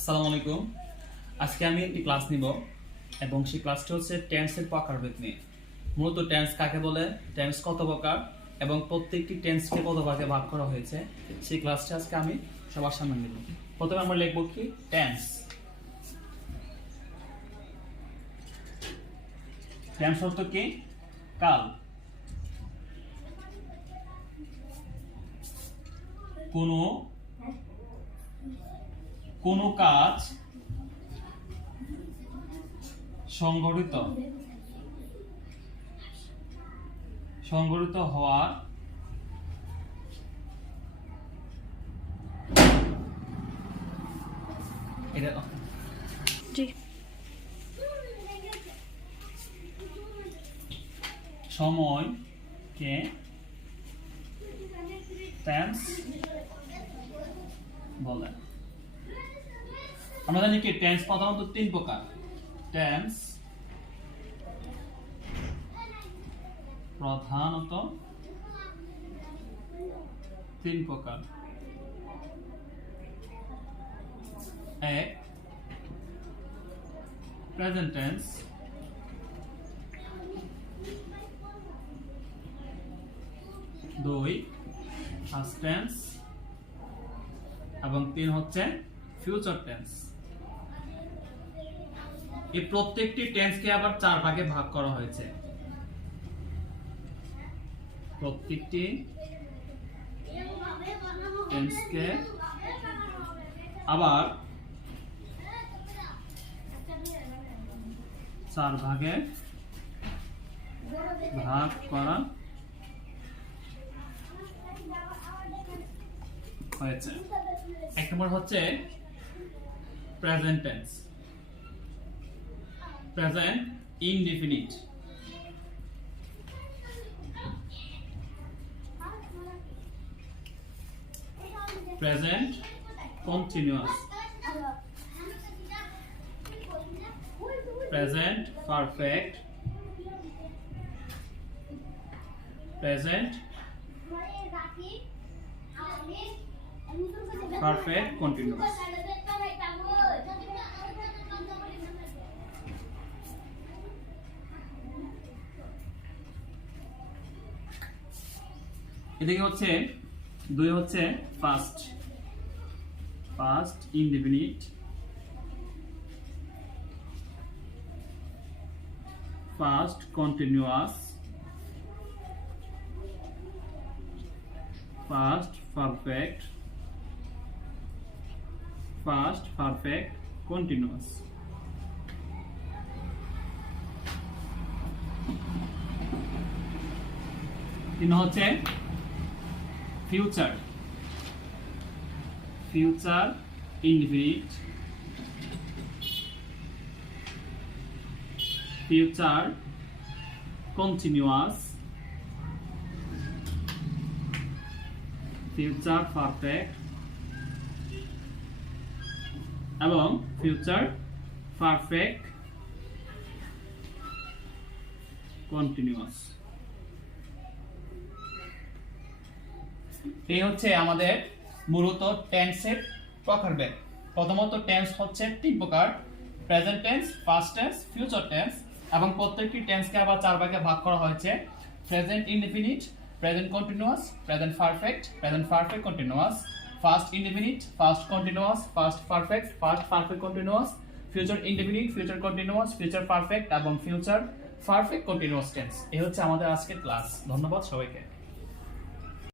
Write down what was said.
আসসালামু আলাইকুম। আজকে আমি একটি ক্লাস নিব এবং সেই ক্লাসটি হচ্ছে টেন্সের প্রকারভেদ নিয়ে। মূলত টেন্স কাকে বলে, টেন্স কত প্রকার এবং প্রত্যেকটি টেন্সকে কত ভাগে ভাগ করা হয়েছে সেই ক্লাসটি আজকে আমি সবার সামনে নিব। প্রথমে আমরা লিখব কি টেন্স। টেন্স অর্থ কি? কাল। কোনো কাজ সংঘটিত হওয়ার সময়কে টেন্স বলে। আমরা জানি কি টেন্স প্রধানত তিন প্রকার। টেন্স প্রধানত তিন প্রকার। এক, প্রেজেন্ট টেন্স। দুই, পাস্ট টেন্স এবং তিন হচ্ছে ফিউচার টেন্স। এই প্রত্যেকটি টেন্সকে আবার চার ভাগে ভাগ করা হয়েছে। প্রত্যেকটি টেন্সকে আবার চার ভাগে ভাগ করা হয়েছে। এক নম্বর হচ্ছে present tense. Present indefinite, present continuous, present perfect, present perfect continuous. এদিকে হচ্ছে দুই হচ্ছে first indefinite, first continuous, first perfect, first perfect continuous. তিন হচ্ছে future indefinite, future continuous, future perfect এবং ফিউচার পারফেক্ট কন্টিনিউয়াস। এই হচ্ছে আমাদের মূলত টেন্সের প্রকারভেদ। প্রথমত টেন্স হচ্ছে তিন প্রকার: present tense, past tense, future tense এবং প্রত্যেকটি টেন্সকে আবার চার ভাগে ভাগ করা হয়েছে: present indefinite, present continuous, present perfect continuous, first indefinite, first continuous, first perfect continuous, future indefinite, future continuous, future perfect এবং ফিউচার পারফেক্ট কন্টিনিউয়াস টেন্স। এই হচ্ছে আমাদের আজকের ক্লাস। ধন্যবাদ সবাইকে।